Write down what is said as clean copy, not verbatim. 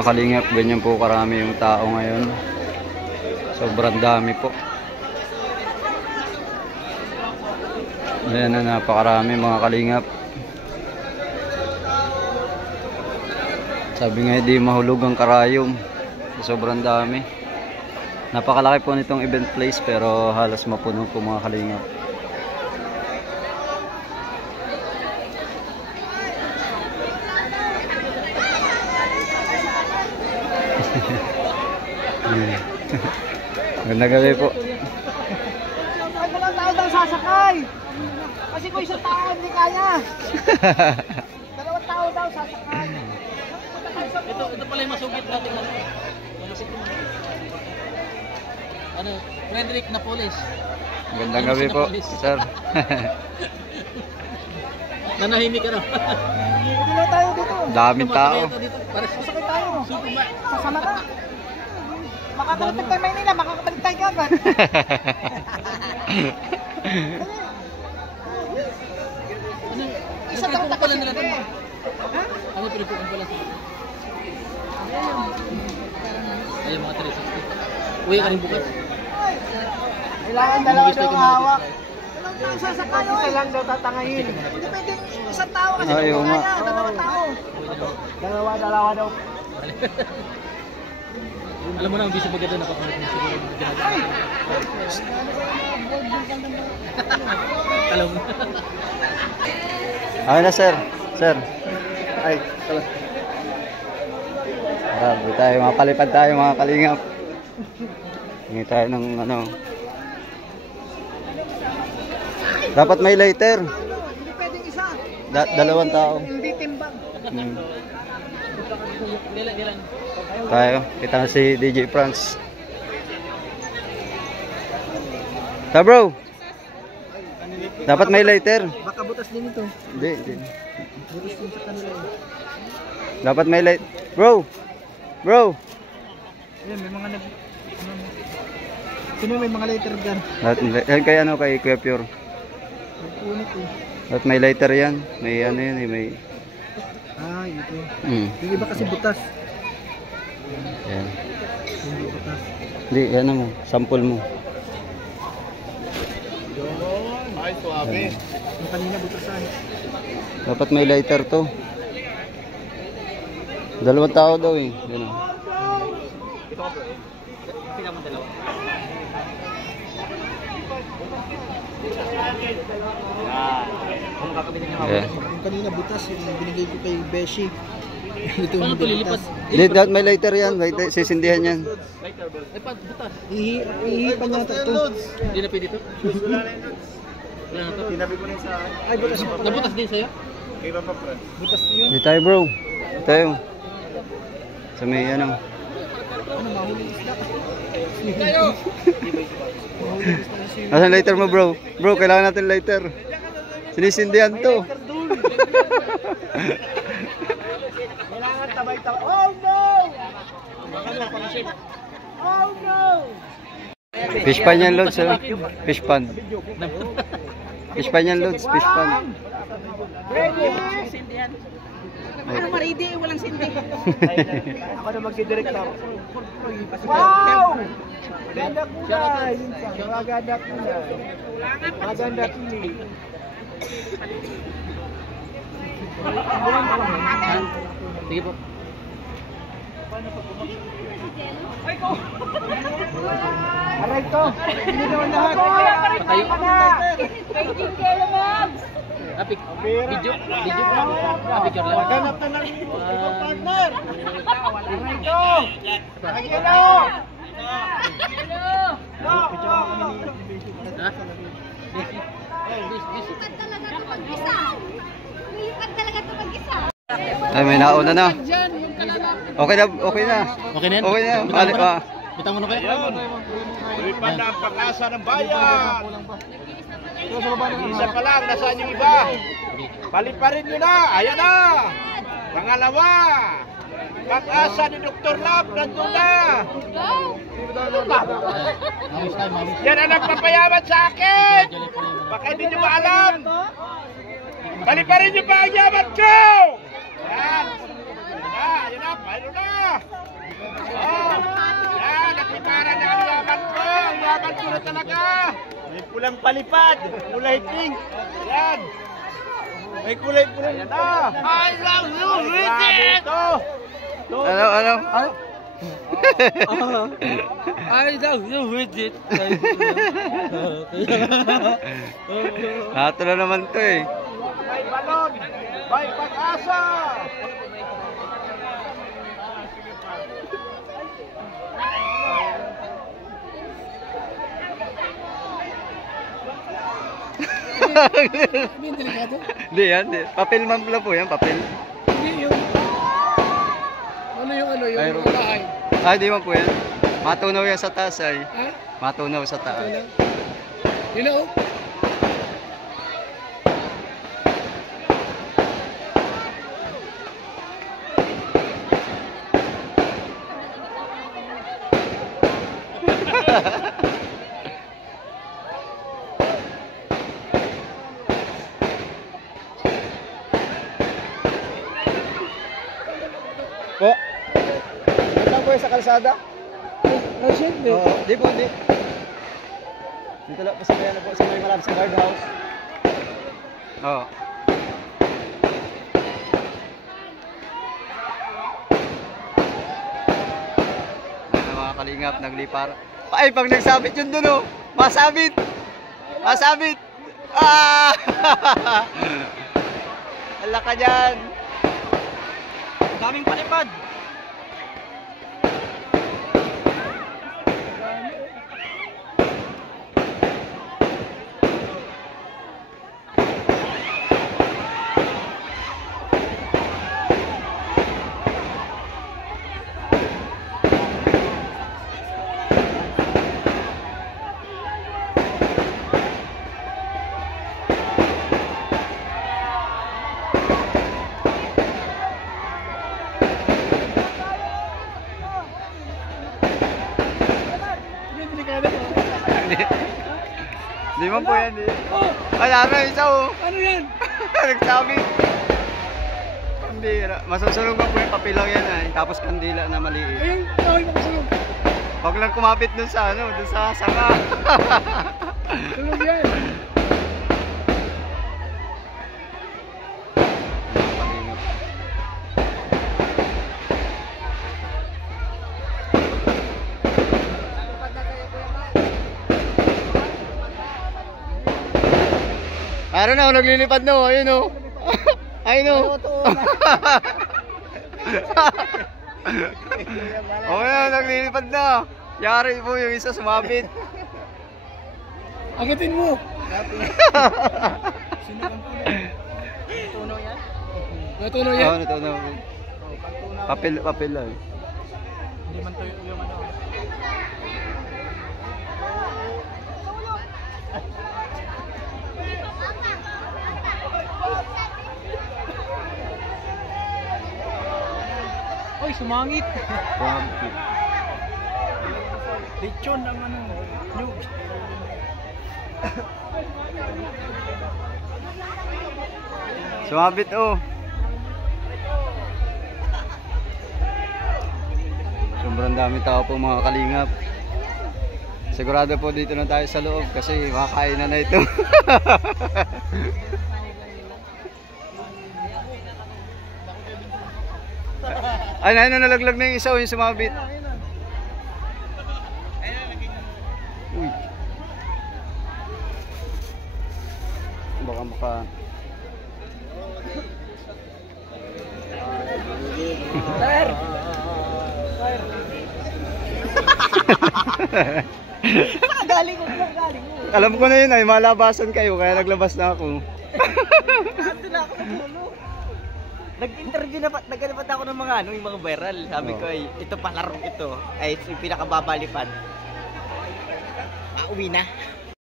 mga kalingap, ganyan po karami yung tao ngayon. Sobrang dami po. Ayan na, napakarami mga kalingap. Sabi nga hindi mahulog ang karayom. Sobrang dami. Napakalaki po nitong event place pero halos mapuno po mga kalingap. Magandang gabi po. Walang tao daw sasakay. Kasi kung isang tao hindi kaya. Dalawang tao daw sasakay. Ito pala yung masugit natin. Ano, Frederick Napoles. Magandang gabi po, sir. Nanahimik ka na. Hindi na tayo dito. Daming tao. Sasakay tayo. Sasama ka. Makakarating tayo Maynila, makakabalik tayo agad. Isa daw pala nila doon. Ano pinipukong pala sa ayun mga 360. Uwi ka rin bukas. Kailangan dalawa daw ang hawak. Dalawang tao sasakay. Isa lang daw tatangayin. Hindi pwedeng isang tao kasi ayaw hindi nga. kaya. Dalawang tao. Dalawa daw. Alam mo na, hindi sa bagay doon napapangat mo siguro. Alam mo. Okay na, sir. Sir. Ay, tala. Grabe tayo, mapalipad tayo mga kalingap. Hingi tayo ng ano. Dapat may lighter. Hindi pwedeng isa. Dalawang tao. Hindi timbang. Dilan. Tayo, kita na si DJ Franz. Ta bro. Dapat may lighter. Baka butas din ito. Hindi. Butas din sa kanila. Dapat may light. Bro. Ayan, may mga sino may mga lighter dyan? Yan kay ano, kay Kuya Pure. Punit eh. Dapat may lighter yan. May ano yan, may... Ito. Mm. Yung iba kasi butas. Yan. Hindi butas. Hindi, yan mo. Sample mo. Ay, suabe. Yung kanina butasan. Dapat may lighter to. Dalawang tao daw eh. Yan o. Tingnan mo dalawa. Yeah. Yung kanina butas, yung binigay ko kay Beshi. Ito Paano ito lilipat? Hindi, dapat may lighter yan. Sisindihan yan. Ay, butas. Ihi pa niya ito. Hindi na pwede ito? Wala na ito? Tinabi ko rin sa... Ay, butas. Nabutas din sa'yo? Iba pa, friend. Butas yun. Hindi tayo bro. Tayo. Sa may ano. Ano, mahuli isda. Asan lighter mo bro? Bro, kailangan natin lighter. Sinisindihan to. Kailangan tabay-tabay. Oh no! Oh no! Fish pan yan, Lods. Fish pan. Fish pan yan, Lods. Fish pan. Ready? Ano maridi, walang sindi. Ako na magsi-director. Wow! Ganda kulay. Maganda kulay. Maganda kulay. Sige po. Aray ko! Hindi naman lahat. Patayo. Thank you, Kelo Mags. Video. Picture lang. Maghanap na ng ibang partner. Aray ko! Hello! Lumipad talaga ito mag-isa. Lumipad talaga ito mag-isa. Ay, may nauna na. Okay na. Okay na yan? Okay na. Bitang mo na kayo? Lumipad na ang pag-asa ng bayan. Isa pa lang, nasaan yung iba? Paliparin nyo na, ayan na. Pangalawa, pag-asa ni Dr. Lab, nandun na. Yan ang nagpapayaman sa akin. Baka hindi nyo maalam. Paliparin nyo pa ang yaman ko. Ayan. Ayan na, mayroon na. Kulang palipad. Kulay pink. Yan. May kulay pink. Yan na. I love you, Richard. Ano? I love you with it. Nato na naman to eh. May balon. May pag-asa. Hindi yung delikado? Hindi yan. Di. Papel man pala po yan. Papel. Hindi yung... Ano yung Mayroon. bahay? Ay, di man po yan. Matunaw yan sa taas ay. Ha? Matunaw sa Ito taas. lang. Yun na oh. Po? Ito po yung sa kalsada? Oh, shit. Oo. Di po, di. Dito lang po sa kaya na po sa may malapit sa guardhouse. Oo. Ano mga kalingap, naglipar. Ay, pag nagsabit yun dun oh. Masabit! Masabit! Ah! Hala ka dyan! Daming palipad. Di man po yan eh. Oh, Wala na isa oh. ano yan? Nagsabi. Kandila. Masusunog po yung papilaw yan ay. Tapos kandila na maliit. Ayun, tawag mo kasulog. Huwag lang kumapit dun sa ano, dun sa sanga. Tulog yan. Meron na, naglilipad na, ayun o. Ayun o. Oo na, naglilipad na. Yari po yung isa sumabit. Agatin mo. Natunaw yan? Oo, natunaw. Papel lang. Hindi man to yung ano. Oy, sumangit. Lechon ang ano, nyug. Sumabit oh. Sobrang dami tao po mga kalingap. Sigurado po dito na tayo sa loob kasi makakain na ito. Ay, nalaglag na yung isa o yung sumabit. Uy. Baka Sir! Galing ko, galing mo. Alam ko na yun ay malabasan kayo kaya naglabas na ako. Ando na ako natulog. Nag-interview na nagkalipat ako ng mga yung mga viral. Sabi ko ay ito palarong ito ay yung pinakababalipad. Uwi na.